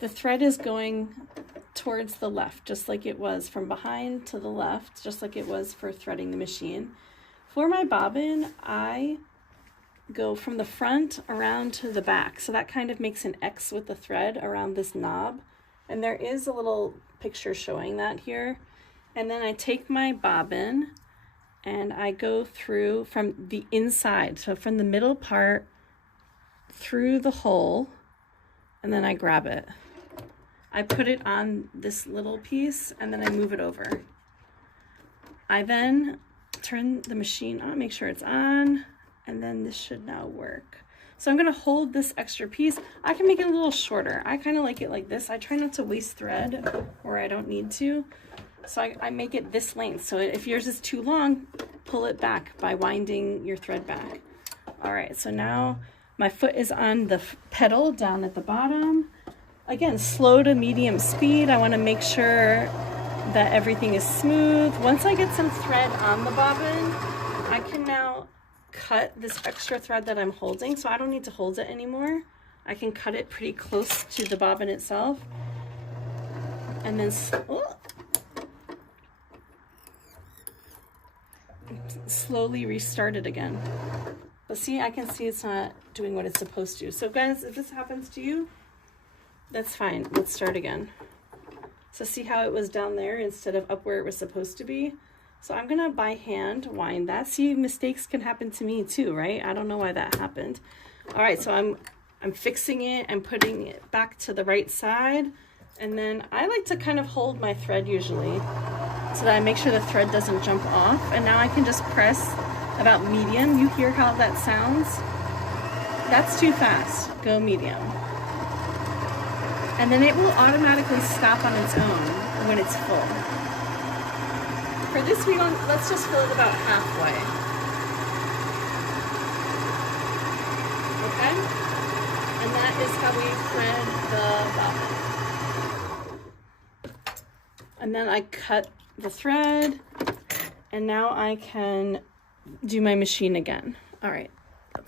The thread is going towards the left, just like it was from behind to the left, just like it was for threading the machine. For my bobbin, I go from the front around to the back. So that kind of makes an X with the thread around this knob. And there is a little picture showing that here. And then I take my bobbin and I go through from the inside. So from the middle part through the hole, and then I grab it. I put it on this little piece and then I move it over. I then turn the machine on, make sure it's on, and then this should now work. So I'm gonna hold this extra piece. I can make it a little shorter. I kind of like it like this. I try not to waste thread where I don't need to. So I make it this length. So if yours is too long, pull it back by winding your thread back. All right, so now my foot is on the pedal down at the bottom. Again, slow to medium speed. I wanna make sure that everything is smooth. Once I get some thread on the bobbin, I can now cut this extra thread that I'm holding, so I don't need to hold it anymore. I can cut it pretty close to the bobbin itself, and then slowly restart it again. But see, I can see it's not doing what it's supposed to. So guys, if this happens to you, that's fine. Let's start again. So see how it was down there instead of up where it was supposed to be? So I'm gonna by hand wind that. See, mistakes can happen to me too, right? I don't know why that happened. All right, so I'm fixing it and putting it back to the right side. And then I like to kind of hold my thread usually so that I make sure the thread doesn't jump off. And now I can just press about medium. You hear how that sounds? That's too fast. Go medium. And then it will automatically stop on its own when it's full. For this let's just fill it about halfway. Okay? And that is how we thread the bobbin. And then I cut the thread, and now I can do my machine again. All right.